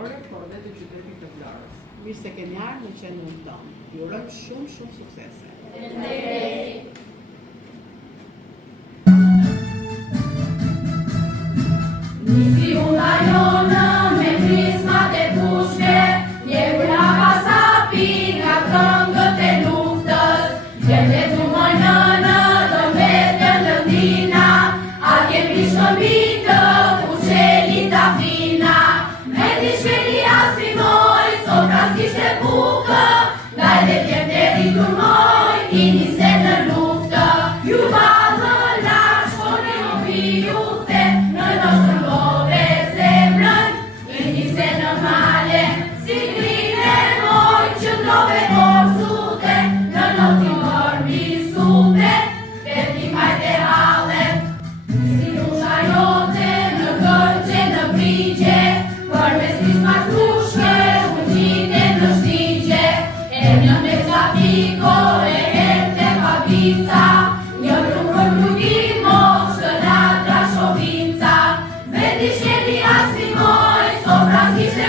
Shqiptare, por edhe të qytetit të Vlorës. Mirë se keni ardhur në qendrën tonë. Ju urojmë shumë suksese. Nisi una jonë me prismat e pushke, jeku nga pasapi nga këngët e luftës, gjende du moj nënë, do mbete lëndina, a kemi shkëmbitë, kuqeli ta fina, me t'i shkeli asri moj, sotras kishte bukë, dajde tjem të rritur moj, inise në luftë, ju badhë la shkoni u piju the, në nështë ngove zemrën, inise në male, si grine moj, që ndove morsute, në notin dormi supe, te ti majte halet, si nusha jote, në gërgje, në brigje, për mes prismat rushke, unë gjite në shtigje, e një me sapiko, e herte pabica, një rrugër lugimo, shkëllatra shovinca, veti shkeli asri moj, sopra s'kishte